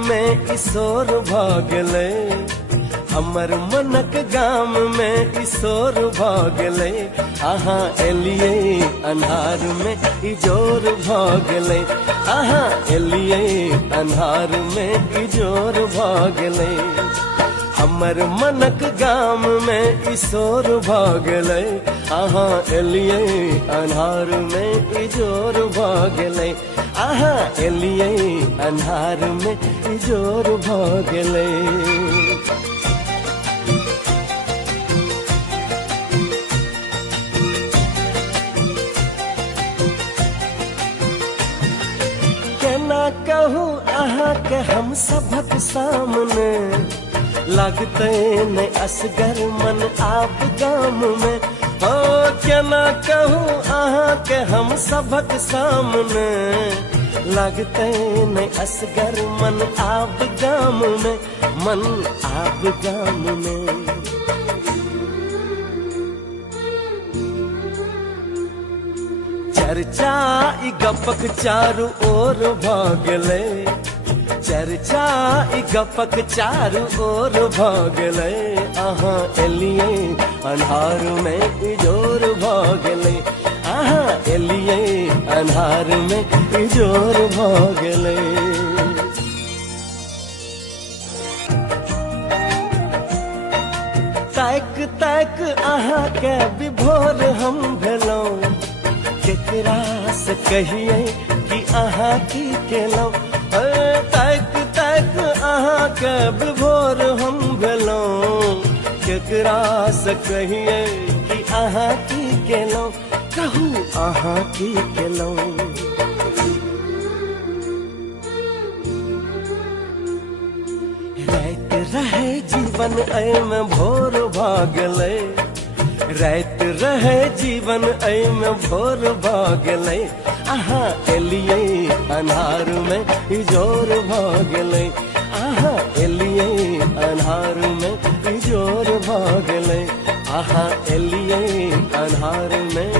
में इसोर भागले हमर मनक गाम में इसोर भागले आहा एलिए अन्हार में इजोर भागले आहा एलिए अन्हार में इजोर भागले हमर मनक गाम में इसोर भागले आहा एलिए अन्हार में इजोर भागले आहा एलिए अन्हार में इजोर भागले। केना कहूँ आहा के हम सबक सामने लगते न असगर मन आप गाम में हो केना कहूँ आहा के हम सबक सामने लगते न असगर मन आप गाम में मन आप गाम में। चर्चा ई गपक चारू ओर भागले चर्चा ई गपक चारू ओर भागले आहा एलिए अन्हार में इजोर भागले आहा एलिए अन्हार में इजोर भागले। तैक तैक आहा के विभोर हम भेलौं केकरा से कहिए कि आहा की केलौं तैक तैक आहा के विभोर हम भेलौं केकरा से कहिए कि आहा की केलौं कहूँ आहा की केलौं। रात रहे जीवन ऐ में भोर भागले रात रहे जीवन ऐ में भोर भागले आहा एलिए अन्हार में इजोर भागले आहा एलिए अन्हार में इजोर भागले आहा एलिए अन्हार में